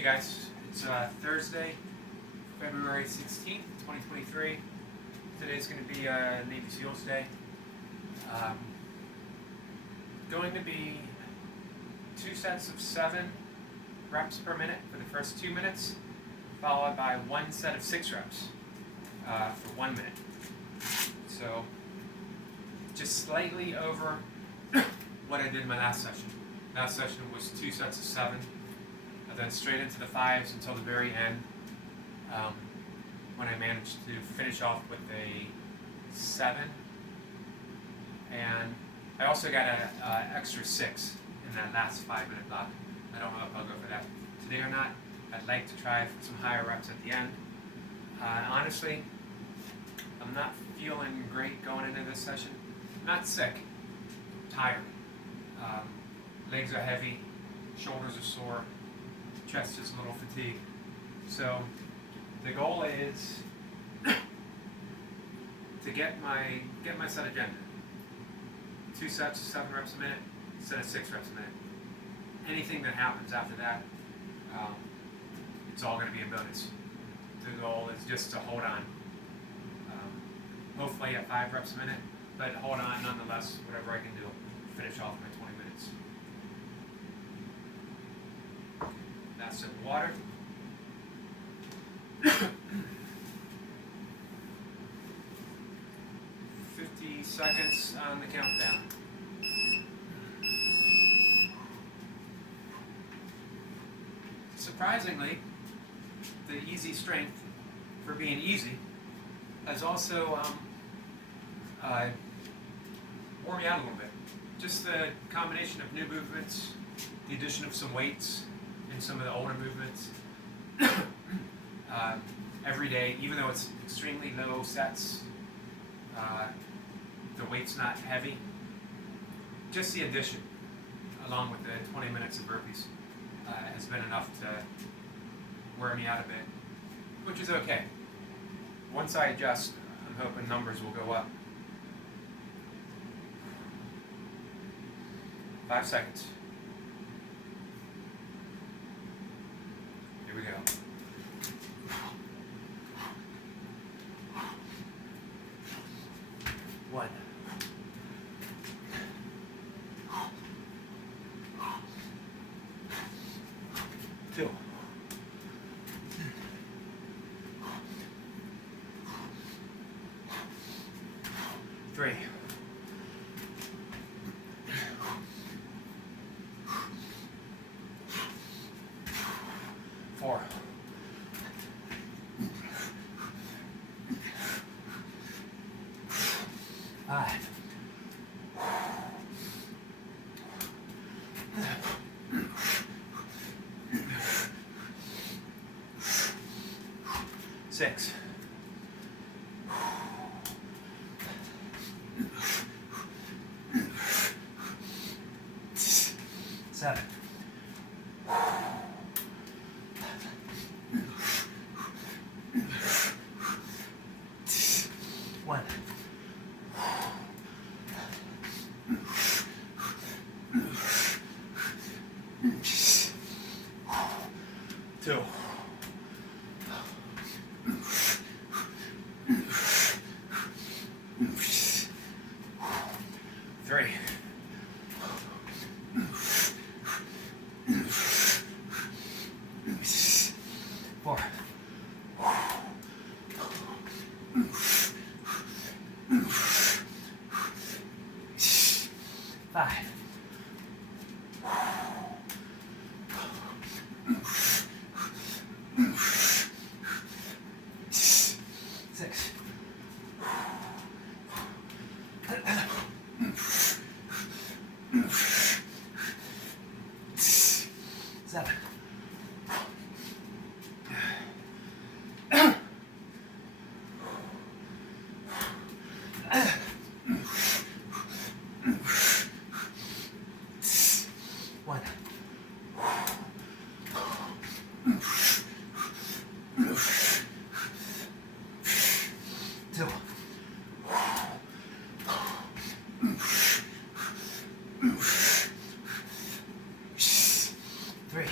Hey guys, it's Thursday, February 16th, 2023. Today's going to be Navy SEALs Day. Going to be 2 sets of 7 reps per minute for the first 2 minutes, followed by 1 set of 6 reps for 1 minute. So just slightly over what I did in my last session. Last session was 2 sets of 7, and then straight into the 5s until the very end, when I managed to finish off with a 7. And I also got an extra 6 in that last 5-minute block. I don't know if I'll go for that today or not. I'd like to try for some higher reps at the end. Honestly, I'm not feeling great going into this session. I'm not sick, I'm tired. Legs are heavy, shoulders are sore, chest is a little fatigued. So the goal is to get my set agenda. 2 sets of 7 reps a minute instead of 6 reps a minute. Anything that happens after that, it's all going to be a bonus. The goal is just to hold on. Hopefully at 5 reps a minute, but hold on nonetheless, whatever I can do. Finish off my 20 minutes. That's some water. 50 seconds on the countdown. Surprisingly, the easy strength, for being easy, has also wore me out a little bit. Just the combination of new movements, the addition of some weights in some of the older movements. Every day, even though it's extremely low sets, the weight's not heavy. Just the addition, along with the 20 minutes of burpees, has been enough to wear me out a bit, which is okay. Once I adjust, I'm hoping numbers will go up. 5 seconds. Here we go. 1. 2. 3. 4. 5. 6. 7. 1. 2. 3. 4. 5. 6. 7. 1. 2. 3.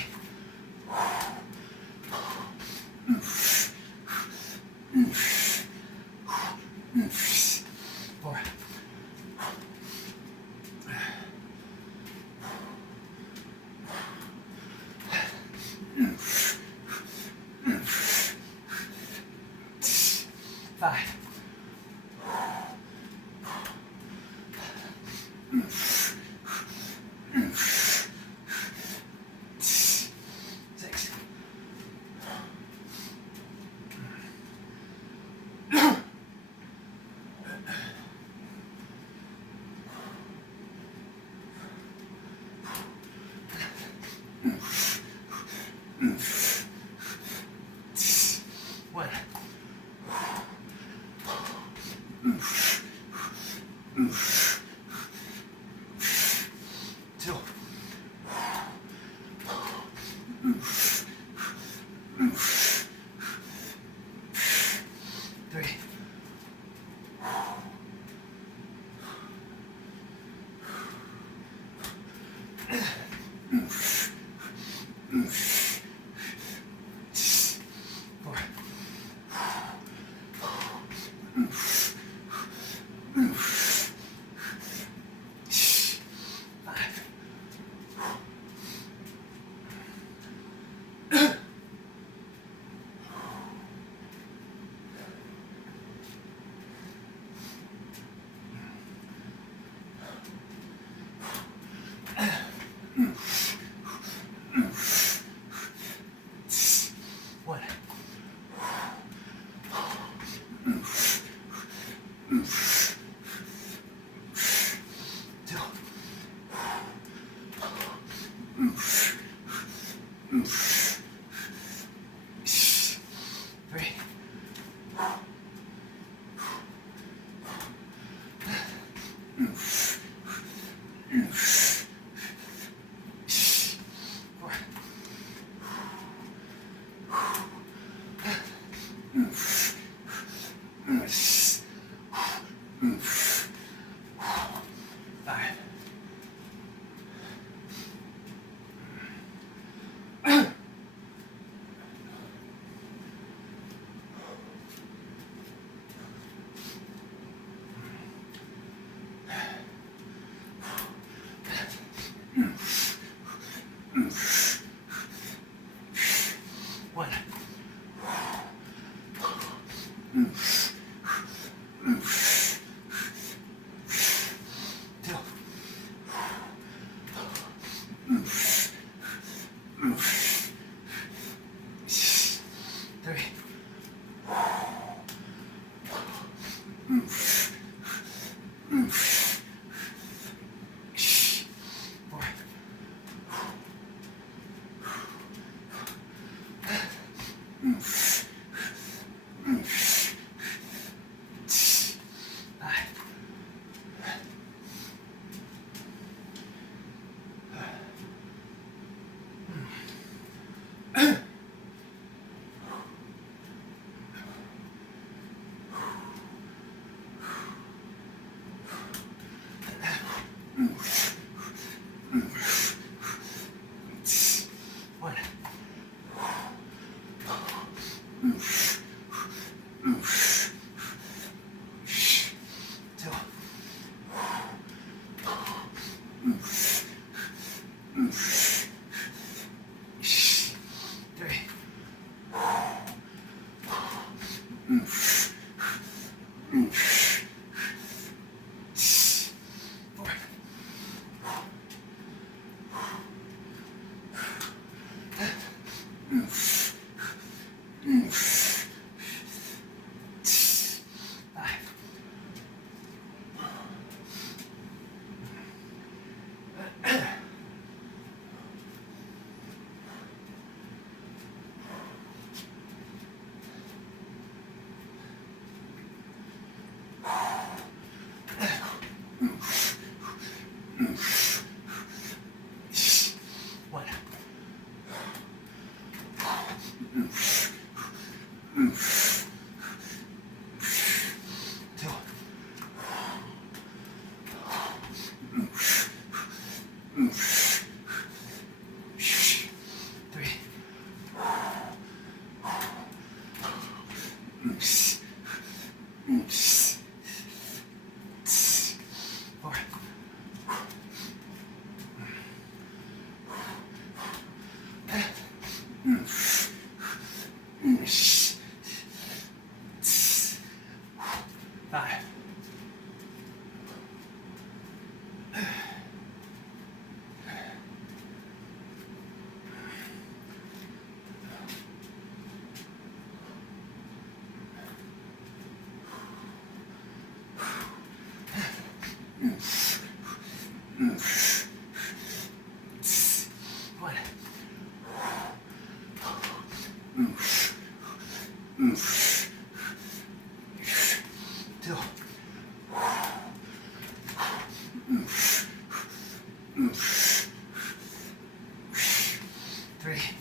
3,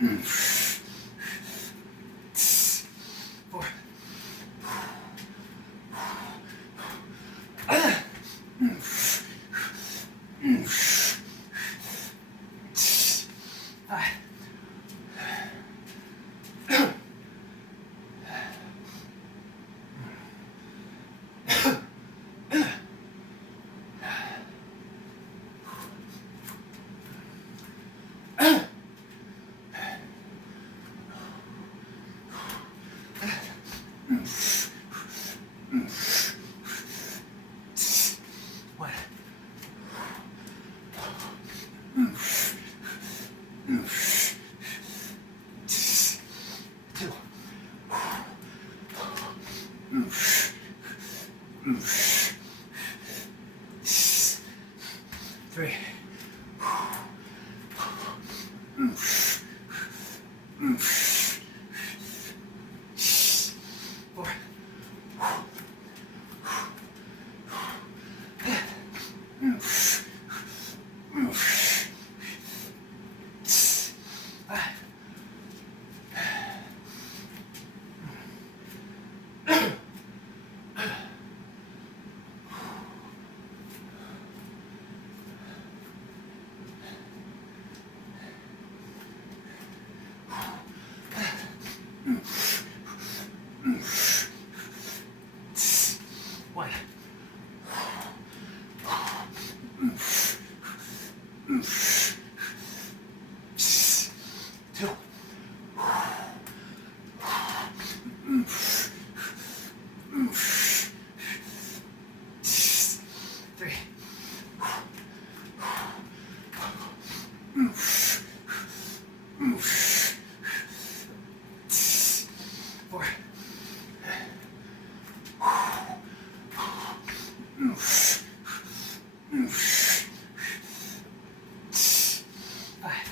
4. Three. Four. One. Two. Three. Four. Five.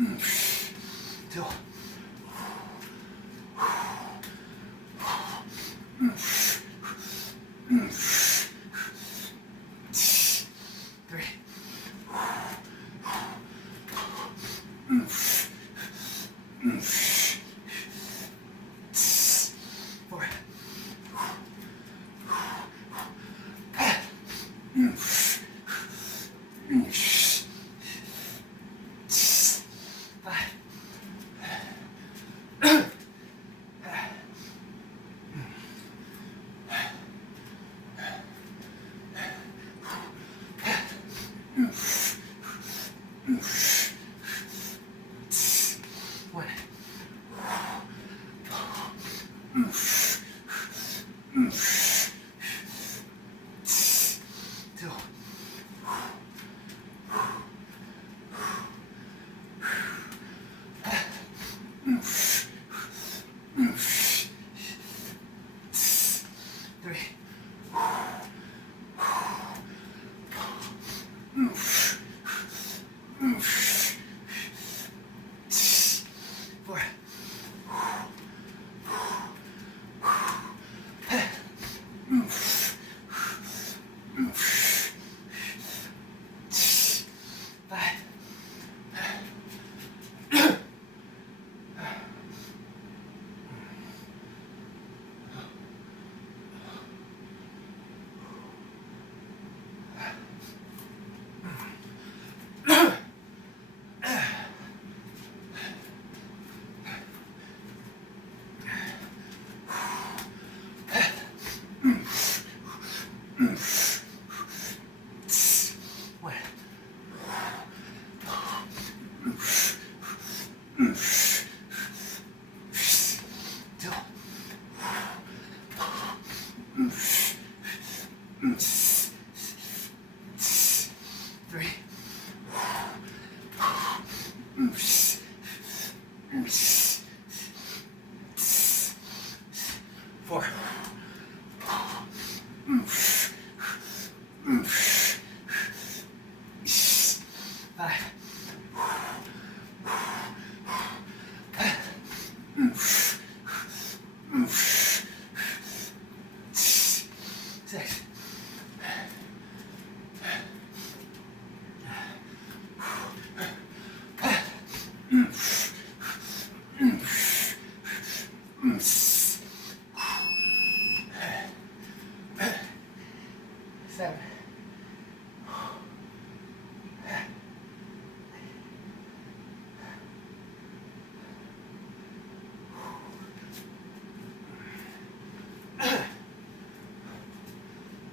One. Two. Three. Four. Five. One. Two. Three. Four. Five.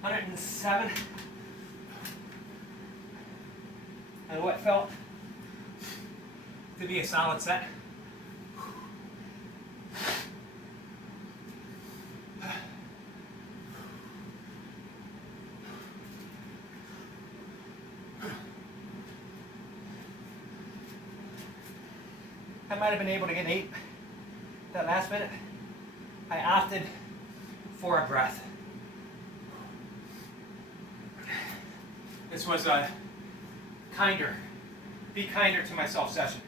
107. And what felt to be a solid set. I might have been able to get 8 that last minute. I opted for a breath. This was a be kinder to myself session.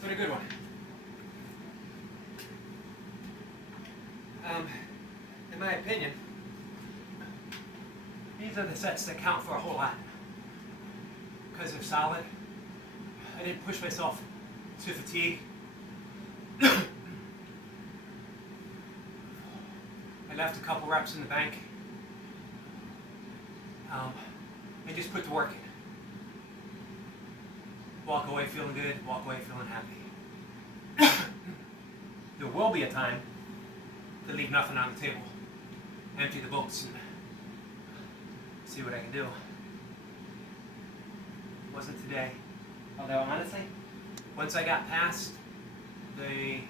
But a good one. In my opinion, these are the sets that count for a whole lot. Because they're solid. I didn't push myself to fatigue. I left a couple reps in the bank. And just put the work in. Walk away feeling good, walk away feeling happy. There will be a time to leave nothing on the table. Empty the books and see what I can do. Wasn't today. Although honestly, once I got past the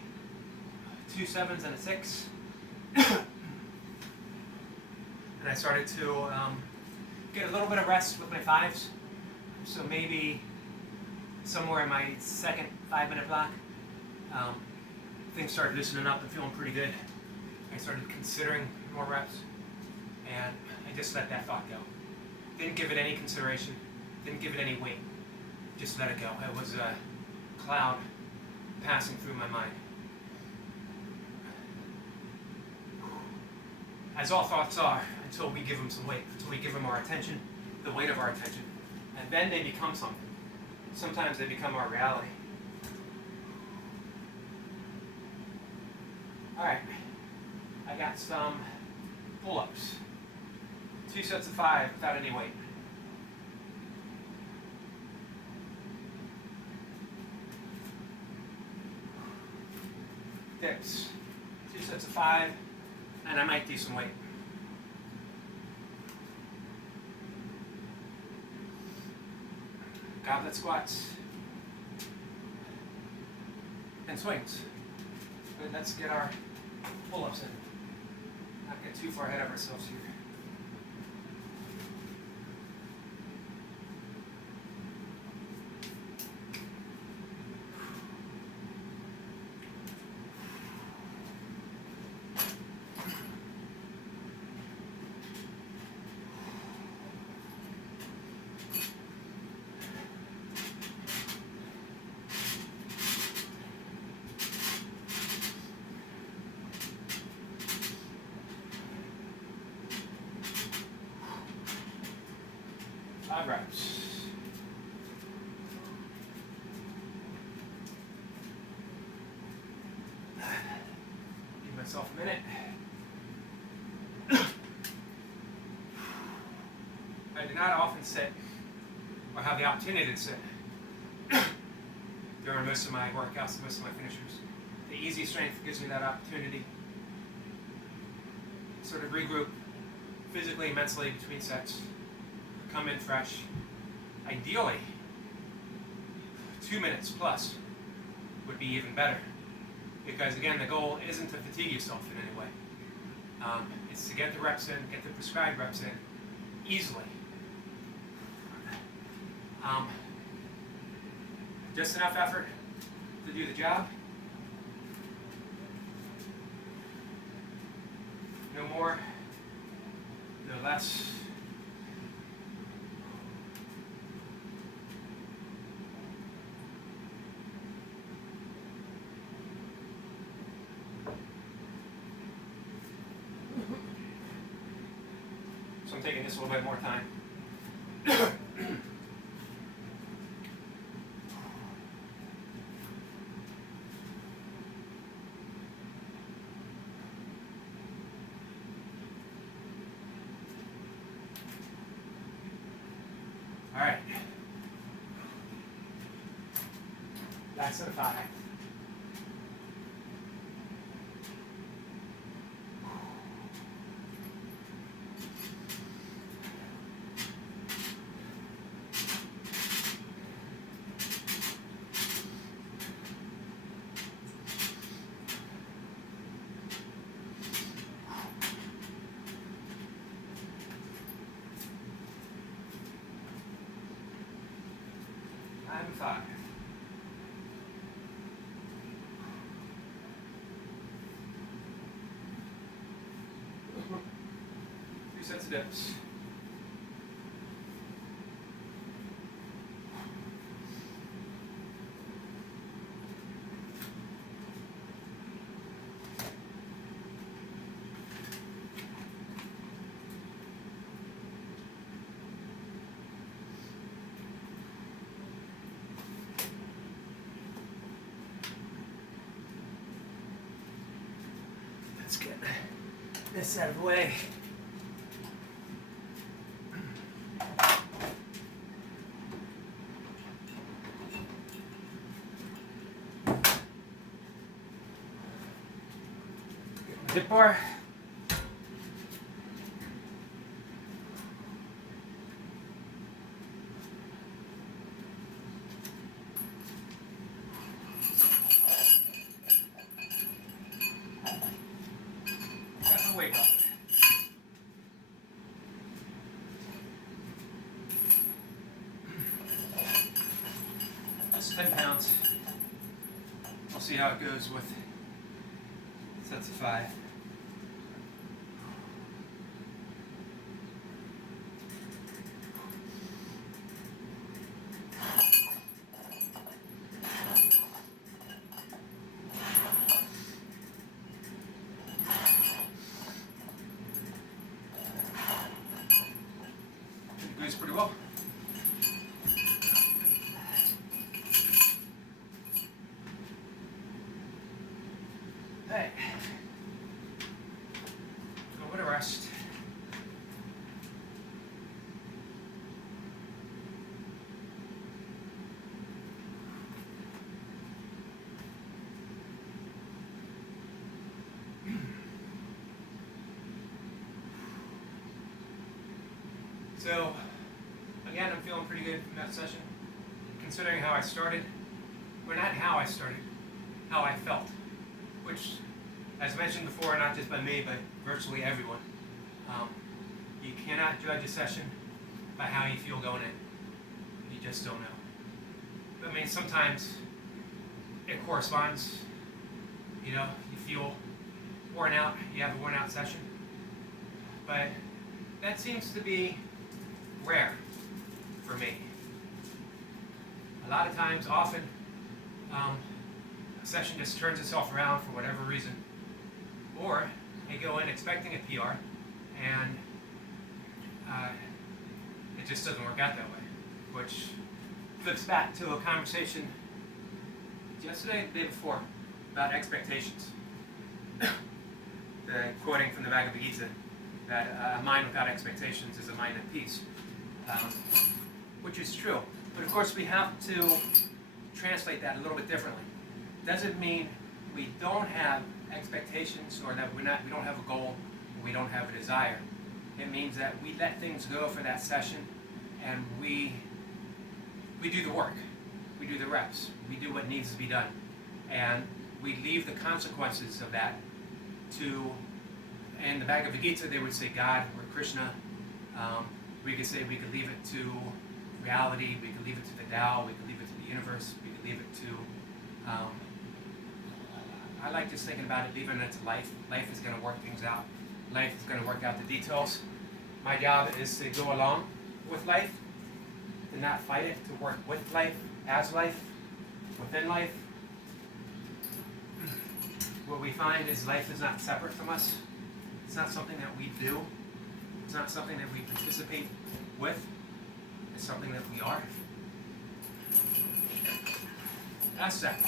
2 7s and a 6, and I started to get a little bit of rest with my 5s, so maybe somewhere in my second 5-minute block, things started loosening up and feeling pretty good. I started considering more reps, and I just let that thought go. Didn't give it any consideration, didn't give it any weight. Just let it go. It was a cloud passing through my mind. As all thoughts are, until we give them some weight, until we give them our attention, the weight of our attention. And then they become something. Sometimes they become our reality. Alright, I got some pull-ups. 2 sets of 5 without any weight. Dips. 2 sets of 5, and I might do some weight. Goblet squats. And swings. Good, let's get our pull-ups in. Not get too far ahead of ourselves here. Reps. Give myself a minute. I do not often sit or have the opportunity to sit during most of my workouts, most of my finishers. The easy strength gives me that opportunity. Sort of regroup physically, mentally between sets. Come in fresh. Ideally, 2 minutes plus would be even better. Because again, the goal isn't to fatigue yourself in any way. It's to get the reps in, get the prescribed reps in easily. Just enough effort to do the job. No more, no less. So I'm taking this a little bit more time. Alright. Back set of 5. I'm 5. 3 sets of dips. Let's get this out of the way. Dip bar. Got my weight up. That's 10 pounds. We'll see how it goes with sets of 5. It goes pretty well. Hey, go with a rest. So, again, I'm feeling pretty good from that session, considering how I started. Well, not how I started, how I felt. Which, as mentioned before, not just by me, but virtually everyone. You cannot judge a session by how you feel going in. You just don't know. I mean, sometimes it corresponds. You know, you feel worn out, you have a worn out session. But that seems to be rare for me. A lot of times, often, a session just turns itself around for whatever reason. Or you go in expecting a PR and it just doesn't work out that way. Which flips back to a conversation yesterday, the day before, about expectations. The quoting from the Bhagavad Gita, that a mind without expectations is a mind at peace. Which is true. But of course we have to translate that a little bit differently. Doesn't mean we don't have expectations or that we don't have a goal or we don't have a desire. It means that we let things go for that session and we do the work. We do the reps. We do what needs to be done. And we leave the consequences of that to, in the Bhagavad Gita they would say God or Krishna. We could say we could leave it to reality, we could leave it to the Tao, we could leave it to the universe, we could leave it to I like just thinking about it, leaving it to life. Life is going to work things out. Life is going to work out the details. My job is to go along with life, to not fight it, to work with life, as life, within life. What we find is life is not separate from us. It's not something that we do. It's not something that we participate with. It's something that we are. That's that.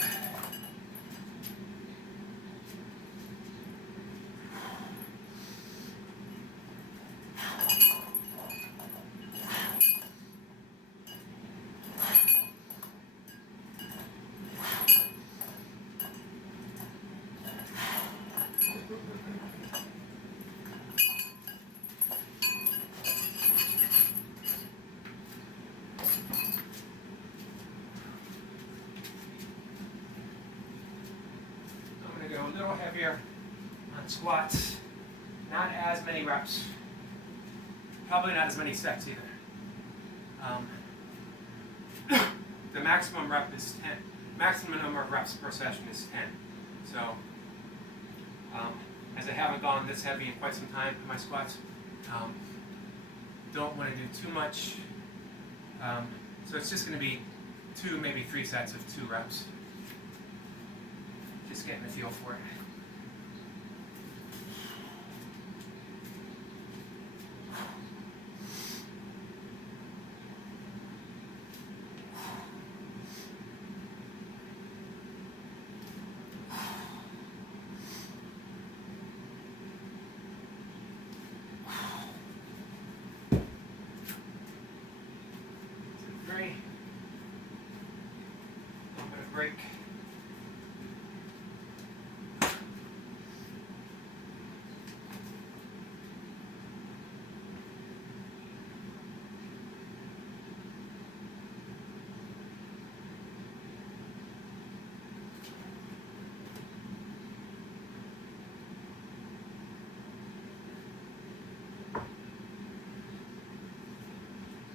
a little heavier on squats. Not as many reps. Probably not as many sets either. The maximum rep is 10. Maximum number of reps per session is 10. So, as I haven't gone this heavy in quite some time in my squats, don't want to do too much. So it's just going to be 2, maybe 3 sets of 2 reps. Just getting a feel for it. Three. A little bit of break.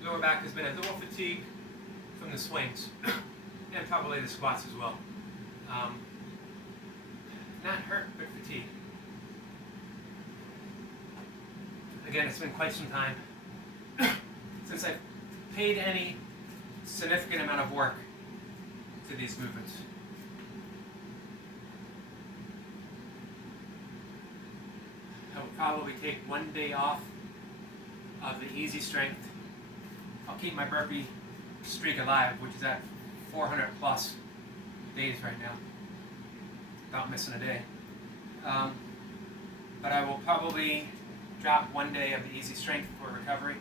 Lower back has been a little fatigued from the swings, and probably the squats as well. Not hurt, but fatigued. Again, it's been quite some time since I've paid any significant amount of work to these movements. I will probably take 1 day off of the easy strength. I'll keep my burpee streak alive, which is at 400 plus days right now, without missing a day. But I will probably drop 1 day of the easy strength for recovery.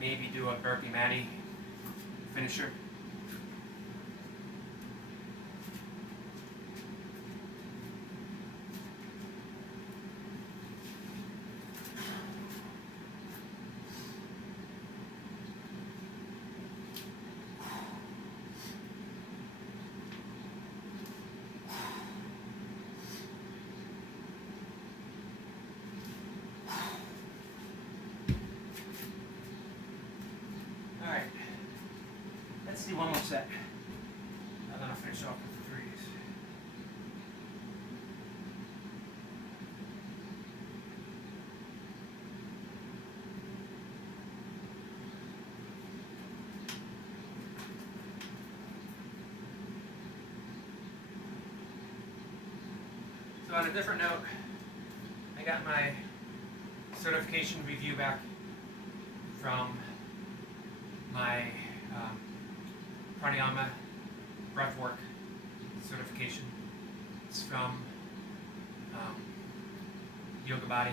Maybe do a burpee Matty finisher. Let's do one more set. I'm going to finish off with the 3s. So on a different note, I got my certification review back from my pranayama breathwork certification. It's from Yoga Body,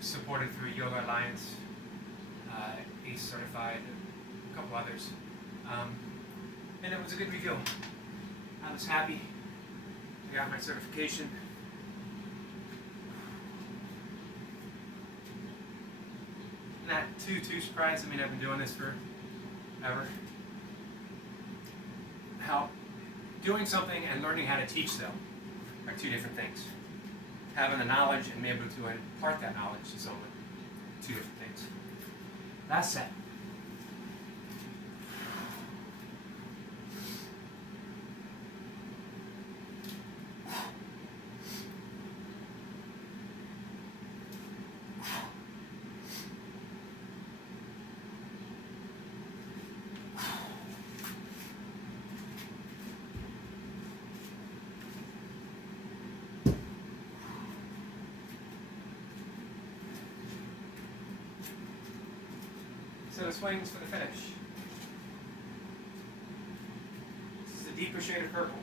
supported through Yoga Alliance, ACE certified, a couple others. And it was a good review. I was happy. I got my certification. Not too surprised. I mean, I've been doing this forever. How doing something and learning how to teach, though, are 2 different things. Having the knowledge and being able to impart that knowledge to someone, 2 different things. Last set. So the swings for the finish. This is a deeper shade of purple.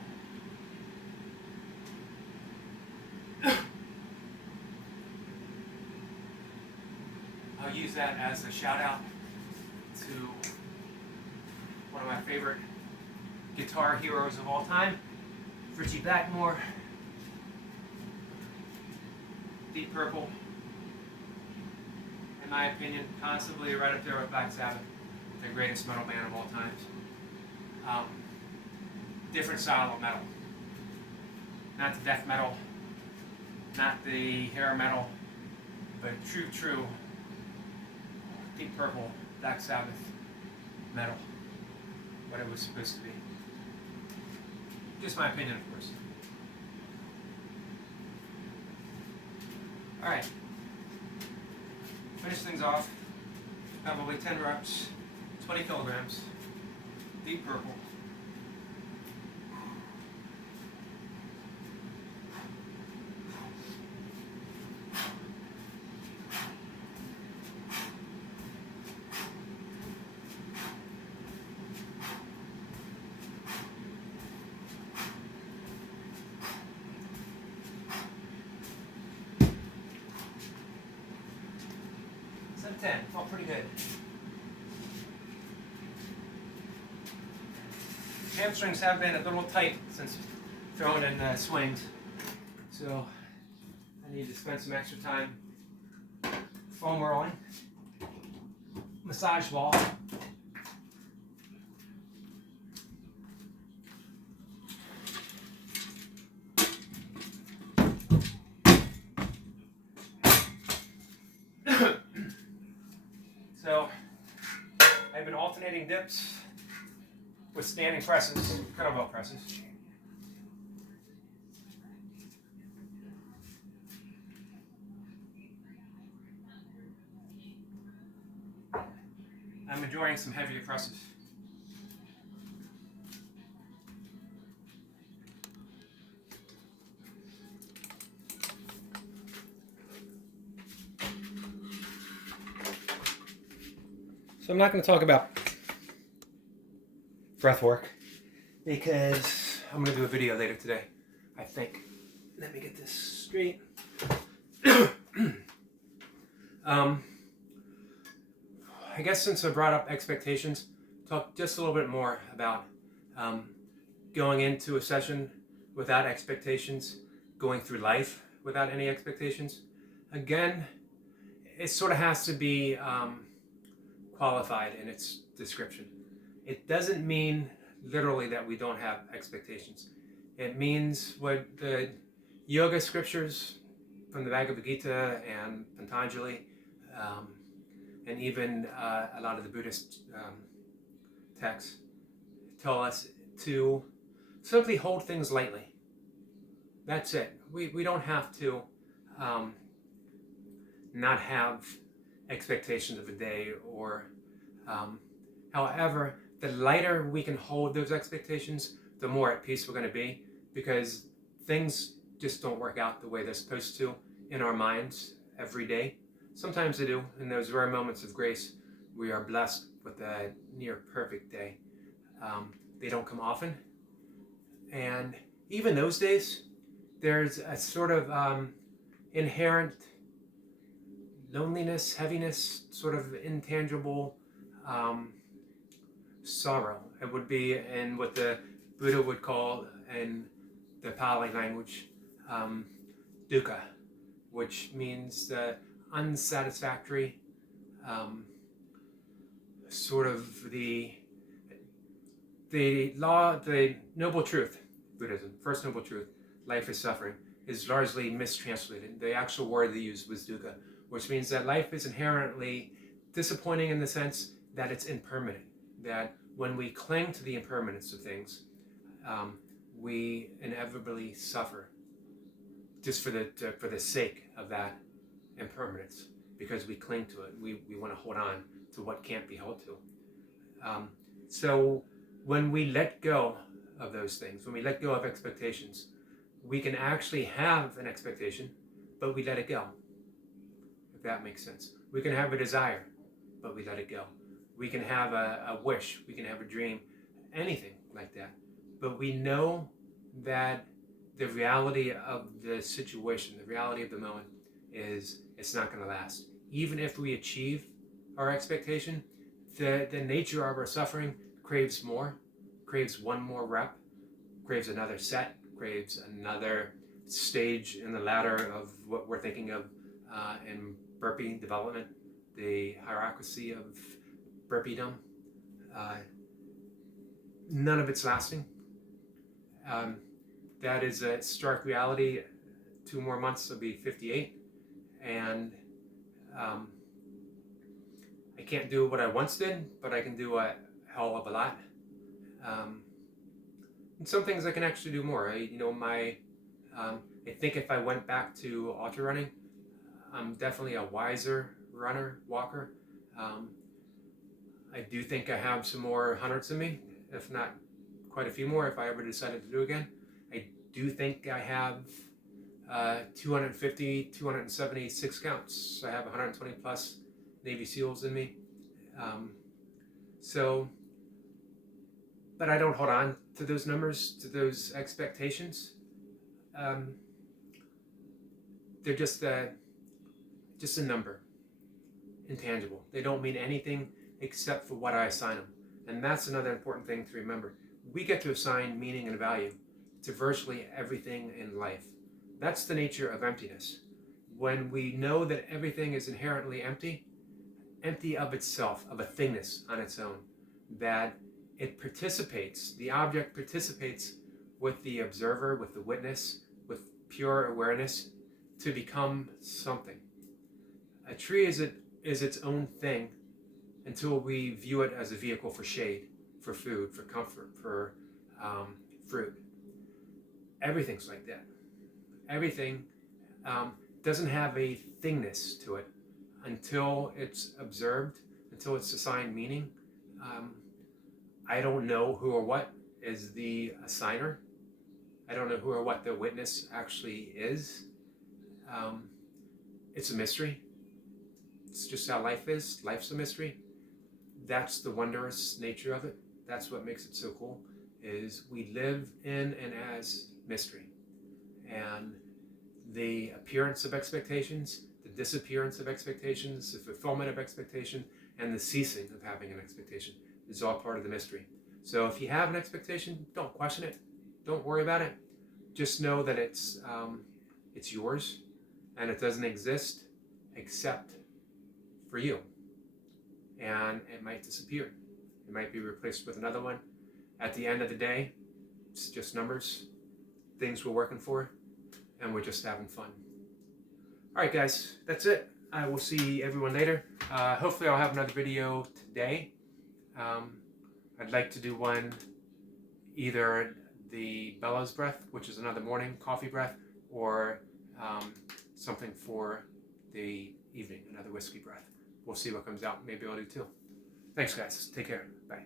I'll use that as a shout out to one of my favorite guitar heroes of all time, Richie Blackmore. Deep purple. In my opinion, possibly right up there with Black Sabbath, the greatest metal band of all times. Different style of metal. Not the death metal, not the hair metal, but true Deep Purple, Black Sabbath metal. What it was supposed to be. Just my opinion, of course. Alright. Finish things off. Probably 10 reps, 20 kilograms. Deep Purple. Set of 10. Oh, pretty good. Hamstrings have been a little tight since throwing in swings, so I need to spend some extra time foam rolling, massage ball. So I've been alternating dips with standing presses, kettlebell presses. I'm enjoying some heavier presses. So I'm not going to talk about breath work because I'm going to do a video later today, I think. Let me get this straight. I guess since I brought up expectations, talk just a little bit more about going into a session without expectations, going through life without any expectations. Again, it sort of has to be qualified in its description. It doesn't mean literally that we don't have expectations. It means what the yoga scriptures from the Bhagavad Gita and Patanjali, and even a lot of the Buddhist texts tell us to simply hold things lightly. That's it. We don't have to not have expectations of a day, or however, the lighter we can hold those expectations, the more at peace we're going to be, because things just don't work out the way they're supposed to in our minds every day. Sometimes they do. In those rare moments of grace, we are blessed with a near perfect day. They don't come often, and even those days, there's a sort of inherent loneliness, heaviness, sort of intangible sorrow. It would be in what the Buddha would call in the Pali language Dukkha, which means unsatisfactory, sort of the noble truth, Buddhism, first noble truth, life is suffering, is largely mistranslated. The actual word they used was dukkha, which means that life is inherently disappointing in the sense that it's impermanent, that when we cling to the impermanence of things, we inevitably suffer just for the sake of that impermanence, because we cling to it. We want to hold on to what can't be held to. So when we let go of those things, when we let go of expectations, we can actually have an expectation, but we let it go, if that makes sense. We can have a desire, but we let it go. We can have a wish, we can have a dream, anything like that. But we know that the reality of the situation, the reality of the moment is it's not going to last. Even if we achieve our expectation, the nature of our suffering craves more, craves one more rep, craves another set, craves another stage in the ladder of what we're thinking of in burpee development, the hierarchy of burpeedom. None of it's lasting. That is a stark reality. 2 more months will be 58, and I can't do what I once did, but I can do a hell of a lot. And some things I can actually do more. I think if I went back to ultra running, I'm definitely a wiser runner, walker. I do think I have some more hundreds in me, if not quite a few more if I ever decided to do it again. I do think I have 250, 270 six counts. I have 120 plus Navy SEALs in me. But I don't hold on to those numbers, to those expectations. They're just a number, intangible. They don't mean anything except for what I assign them. And that's another important thing to remember. We get to assign meaning and value to virtually everything in life. That's the nature of emptiness. When we know that everything is inherently empty of itself, of a thingness on its own, that it participates, the object participates with the observer, with the witness, with pure awareness to become something. A tree is its own thing until we view it as a vehicle for shade, for food, for comfort, for fruit. Everything's like that. Everything doesn't have a thingness to it until it's observed, until it's assigned meaning. I don't know who or what is the assigner. I don't know who or what the witness actually is. It's a mystery. It's just how life is. Life's a mystery. That's the wondrous nature of it. That's what makes it so cool, is we live in and as mystery. And the appearance of expectations, the disappearance of expectations, the fulfillment of expectation, and the ceasing of having an expectation is all part of the mystery. So if you have an expectation, don't question it. Don't worry about it. Just know that it's yours, and it doesn't exist except for you. And it might disappear. It might be replaced with another one. At the end of the day, it's just numbers, things we're working for, and we're just having fun. All right, guys, that's it. I will see everyone later. Hopefully I'll have another video today. I'd like to do one, either the bellows breath, which is another morning coffee breath, or something for the evening, another whiskey breath. We'll see what comes out. Maybe I'll do two. Thanks, guys. Take care. Bye.